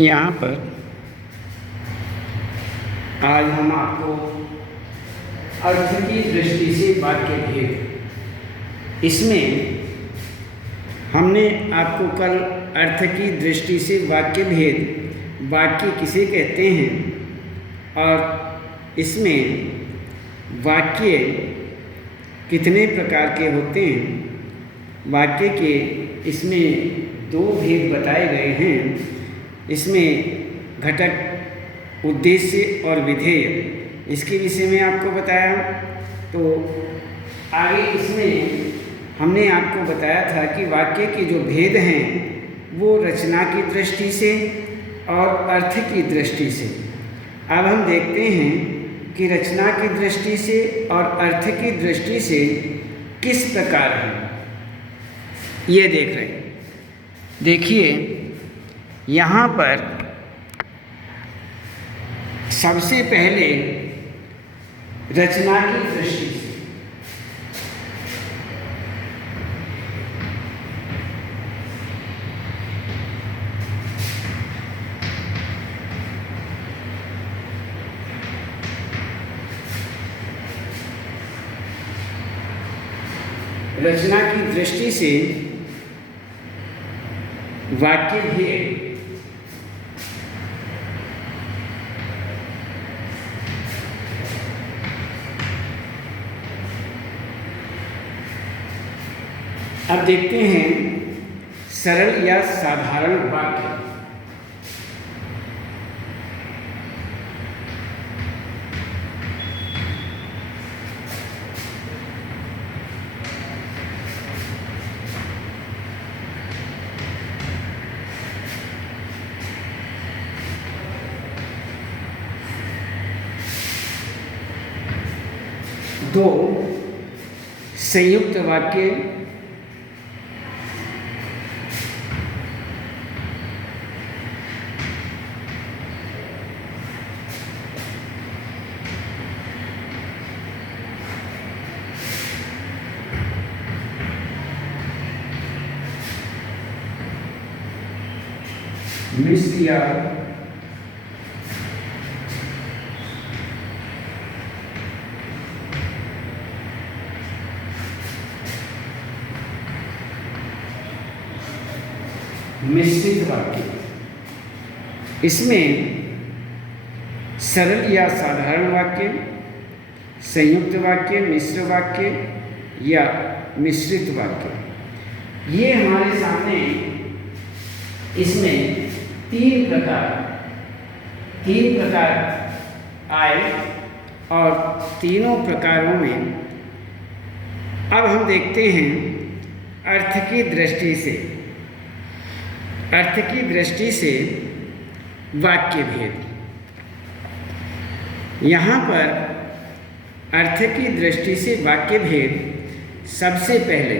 यहाँ पर आज हम आपको अर्थ की दृष्टि से वाक्य भेद, इसमें हमने आपको कल अर्थ की दृष्टि से वाक्य भेद, वाक्य किसे कहते हैं और इसमें वाक्य कितने प्रकार के होते हैं, वाक्य के इसमें दो भेद बताए गए हैं। इसमें घटक, उद्देश्य और विधेय, इसके विषय में आपको बताया। तो आगे इसमें हमने आपको बताया था कि वाक्य के जो भेद हैं वो रचना की दृष्टि से और अर्थ की दृष्टि से। अब हम देखते हैं कि रचना की दृष्टि से और अर्थ की दृष्टि से किस प्रकार है, ये देख रहे हैं। देखिए यहाँ पर सबसे पहले रचना की दृष्टि से वाक्य भेद अब देखते हैं सरल या साधारण वाक्य। दो संयुक्त वाक्य, मिश्र या मिश्रित वाक्य। इसमें सरल या साधारण वाक्य, संयुक्त वाक्य, मिश्र वाक्य या मिश्रित वाक्य, ये हमारे सामने इसमें तीन प्रकार आए और तीनों प्रकारों में अब हम देखते हैं अर्थ की दृष्टि से वाक्य भेद। यहाँ पर अर्थ की दृष्टि से वाक्य भेद सबसे पहले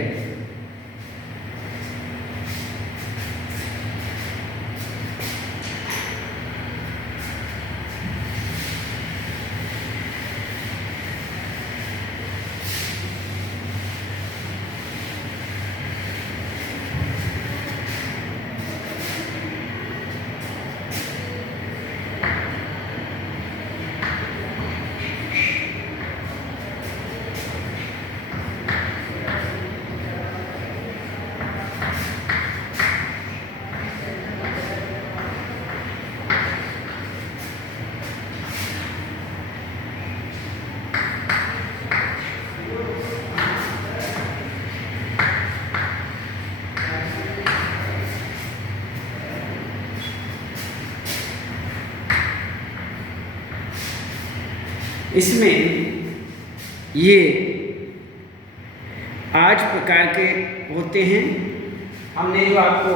इसमें ये 8 प्रकार के होते हैं। हमने जो आपको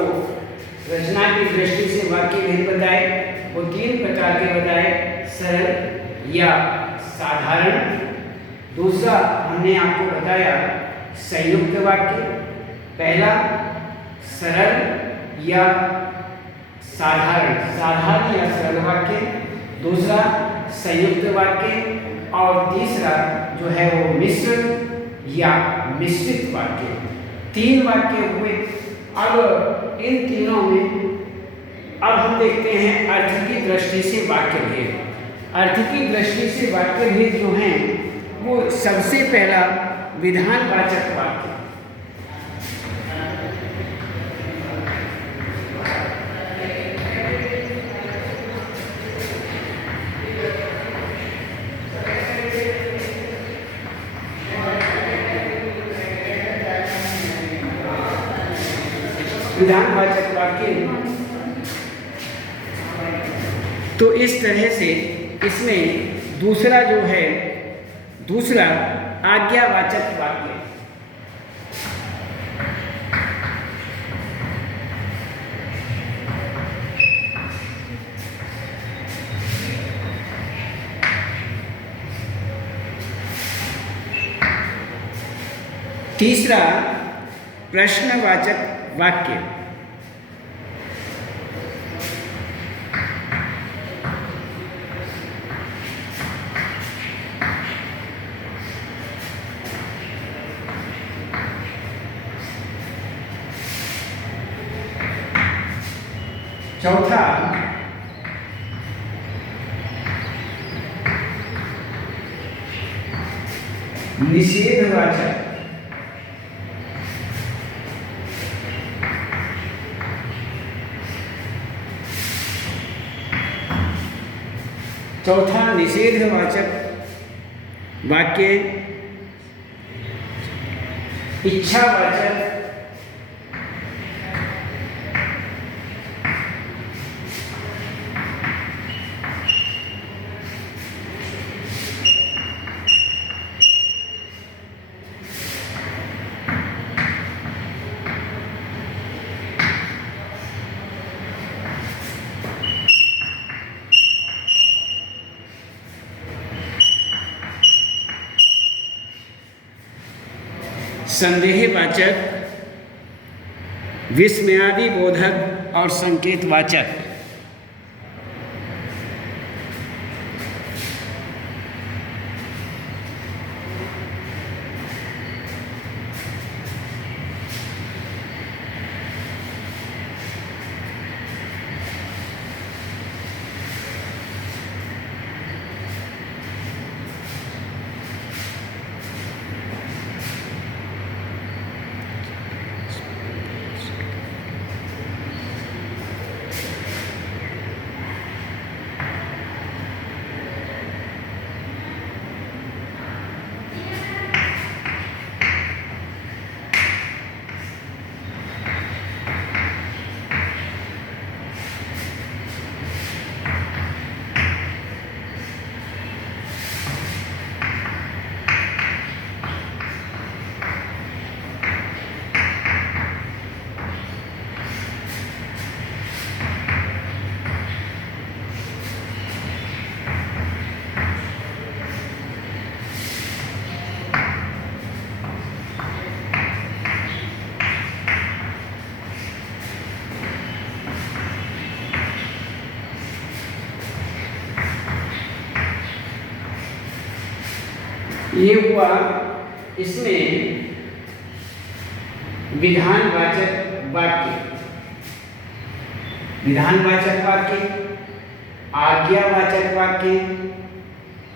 रचना की दृष्टि से वाक्य भेद बताए वो 3 प्रकार के बताए, सरल या साधारण। दूसरा हमने आपको बताया संयुक्त वाक्य, पहला सरल या साधारण या सरल वाक्य, दूसरा संयुक्त वाक्य और तीसरा जो है वो मिश्र या मिश्रित वाक्य। 3 वाक्य हुए। अब इन तीनों में अब हम देखते हैं अर्थ की दृष्टि से वाक्य भेद। अर्थ की दृष्टि से वाक्य भेद जो हैं वो सबसे पहला विधानवाचक वाक्य। विधानवाचक वाक्य तो इस तरह से इसमें दूसरा जो है दूसरा आज्ञावाचक वाक्य। तीसरा प्रश्नवाचक वाक्य। चौथा निषेधवाचक। चौथा निषेधवाचक वाक्य इच्छावाचक। संदेहवाचक, विस्मयादि बोधक और संकेतवाचक। ये हुआ इसमें विधानवाचक वाक्य। विधानवाचक वाक्य, आज्ञावाचक वाक्य,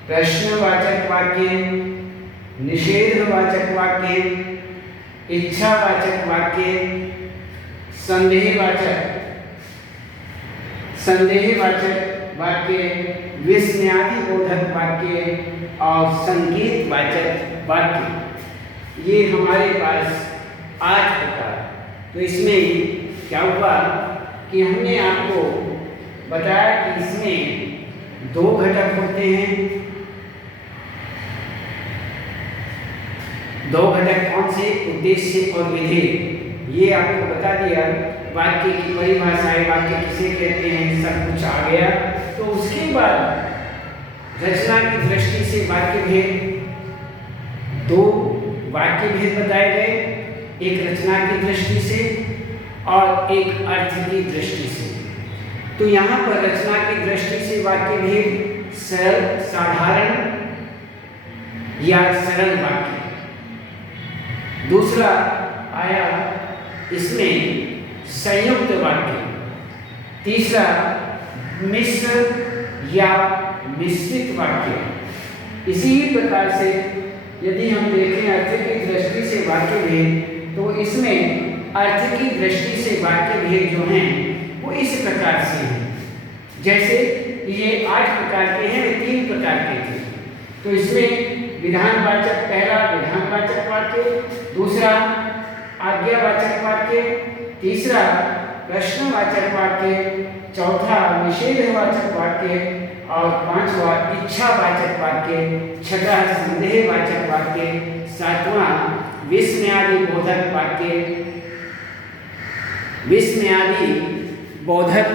प्रश्नवाचक वाक्य, निषेधवाचक वाक्य, इच्छावाचक वाक्य, संदेहवाचक वाक्य, विस्मयादिबोधक वाक्य और संकेतवाचक वाक्य। ये हमारे पास आज होता है। तो इसमें क्या हुआ कि हमने आपको बताया कि इसमें दो घटक होते हैं। दो घटक कौन से? उद्देश्य और विधेय। ये आपको बता दिया। वाक्य की परिभाषाएं, वाक्य किसे कहते हैं, सब कुछ आ गया। तो उसके बाद रचना की दृष्टि से वाक्य भेद, दो वाक्य भेद बताए गए, एक रचना की दृष्टि से और एक अर्थ की दृष्टि से। तो यहाँ पर रचना की दृष्टि से वाक्य भेद सरल, साधारण या सरल वाक्य। दूसरा आया इसमें संयुक्त वाक्य। तीसरा मिश्र या मिश्रित वाक्य। इसी प्रकार से यदि हम देखें अर्थ की दृष्टि से वाक्य भेद, तो इसमें अर्थ की दृष्टि से वाक्य भेद जो हैं वो इस प्रकार से हैं। जैसे ये 8 प्रकार के हैं, वे 3 प्रकार के थे। तो इसमें विधानवाचक, पहला विधानवाचक वाक्य, दूसरा आज्ञावाचक वाक्य, तीसरा प्रश्नवाचक वाक्य, चौथा निषेधवाचक वाक्य और पांचवा इच्छावाचक वाक्य, छठा संदेहवाचक वाक्य, सातवां विस्मयादि बोधक वाक्य, विस्मयादि बोधक,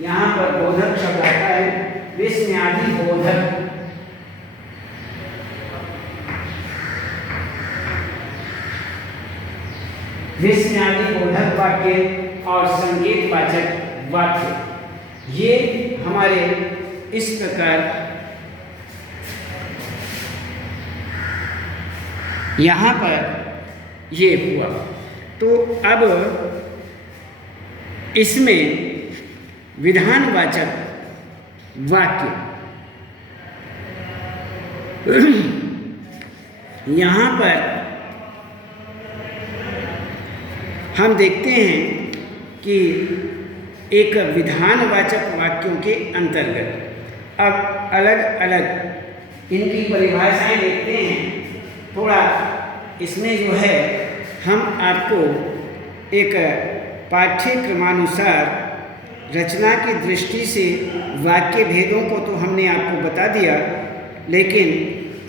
यहाँ पर बोधक शब्द आता है, विस्मयादि बोधक। विस्मयादि बोधक वाक्य और संकेतवाचक वाक्य, ये हमारे इस प्रकार यहाँ पर ये हुआ। तो अब इसमें विधानवाचक वाक्य, यहाँ पर हम देखते हैं कि एक विधानवाचक वाक्यों के अंतर्गत अब अलग अलग इनकी परिभाषाएं देखते हैं। थोड़ा इसमें जो है हम आपको एक पाठ्यक्रमानुसार रचना की दृष्टि से वाक्य भेदों को तो हमने आपको बता दिया, लेकिन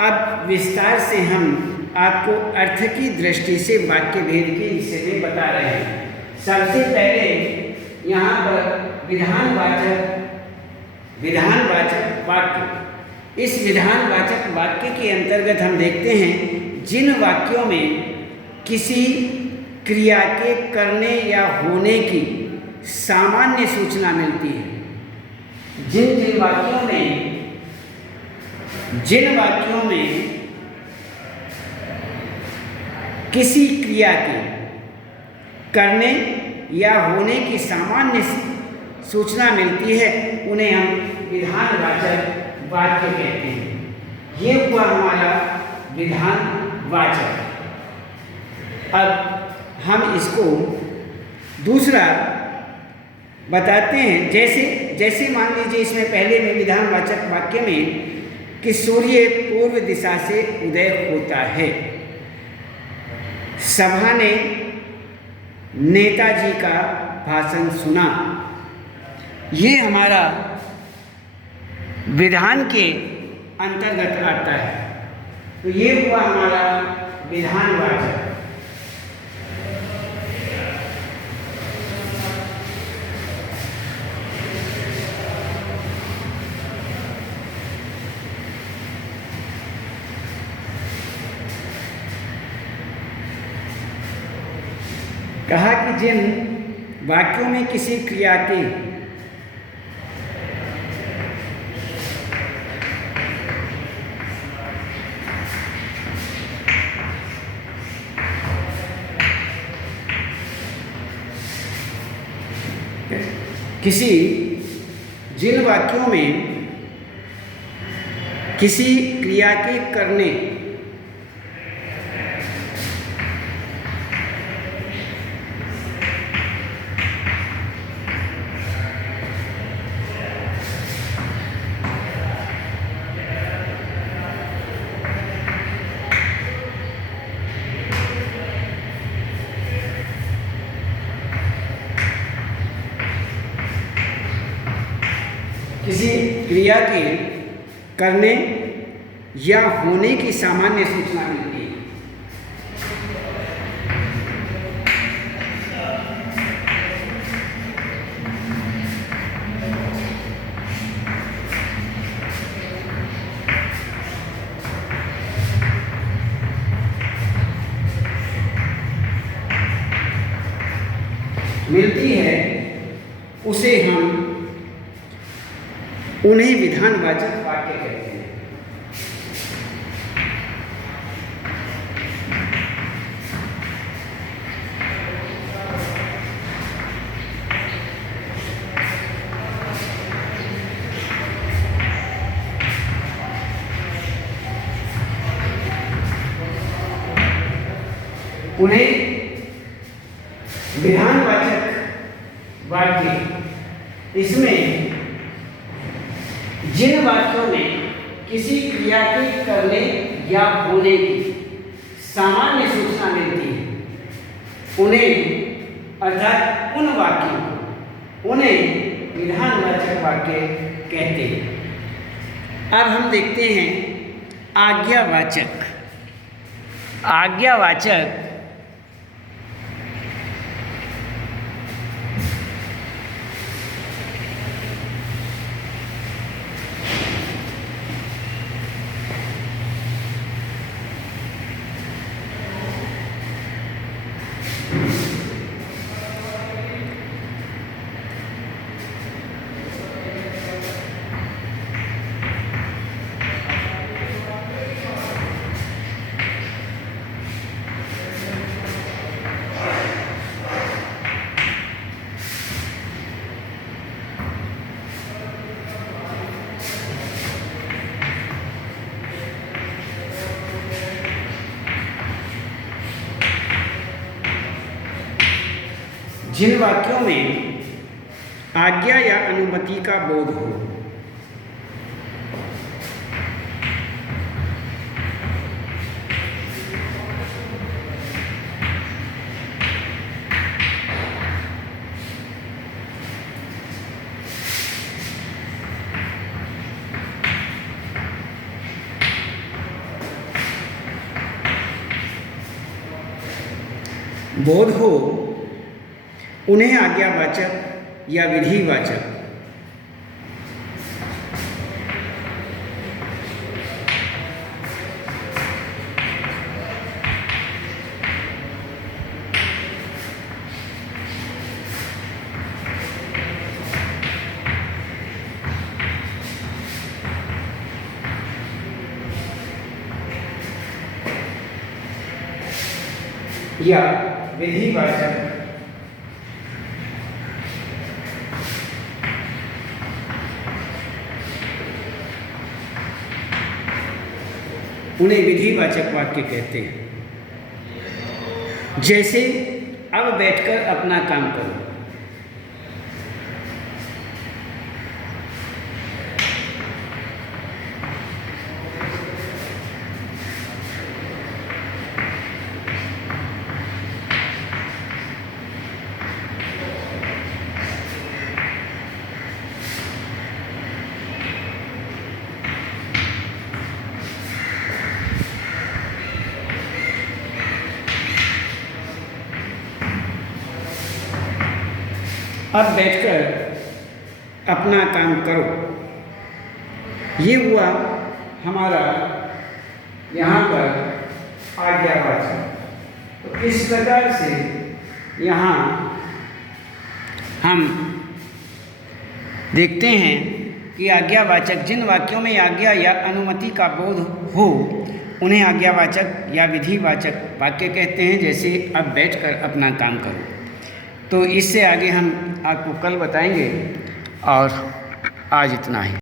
अब विस्तार से हम आपको अर्थ की दृष्टि से वाक्य भेद के विषय में बता रहे हैं। सबसे पहले यहाँ पर विधानवाचक वाक्य। इस विधानवाचक वाक्य के अंतर्गत हम देखते हैं जिन वाक्यों में किसी क्रिया के करने या होने की सामान्य सूचना मिलती है, जिन वाक्यों में किसी क्रिया के करने या होने की सामान्य सूचना मिलती है, उन्हें हम विधानवाचक वाक्य कहते हैं। ये हुआ हमारा विधानवाचक। अब हम इसको दूसरा बताते हैं। जैसे मान लीजिए इसमें पहले में विधानवाचक वाक्य में कि सूर्य पूर्व दिशा से उदय होता है, सभा ने नेताजी का भाषण सुना, ये हमारा विधान के अंतर्गत आता है। तो ये हुआ हमारा विधानवाचक। कहा कि जिन वाक्यों में किसी क्रिया के जिन वाक्यों में किसी क्रिया के करने के करने या होने की सामान्य सूचना मिलती है। उसे हम उन्हें विधानवाचक वाक्य कहते हैं। उन्हें विधानवाचक वाक्य, इसमें जिन वाक्यों में किसी क्रिया के करने या होने की सामान्य सूचना मिलती है, उन्हें अर्थात उन वाक्यों को उन्हें विधानवाचक वाक्य कहते हैं। अब हम देखते हैं आज्ञावाचक। आज्ञावाचक जिन वाक्यों में आज्ञा या अनुमति का बोध हो, बोध हो, उन्हें आज्ञावाचक या विधिवाचक या विधिवाचक उन्हें विधिवाचक वाक्य कहते हैं। जैसे अब बैठकर अपना काम करो, अब बैठकर अपना काम करो, ये हुआ हमारा यहाँ पर आज्ञावाचक। तो इस प्रकार से यहाँ हम देखते हैं कि आज्ञावाचक जिन वाक्यों में आज्ञा या अनुमति का बोध हो, उन्हें आज्ञावाचक या विधिवाचक वाक्य कहते हैं। जैसे अब बैठकर अपना काम करो। तो इससे आगे हम आपको कल बताएंगे, और आज इतना ही।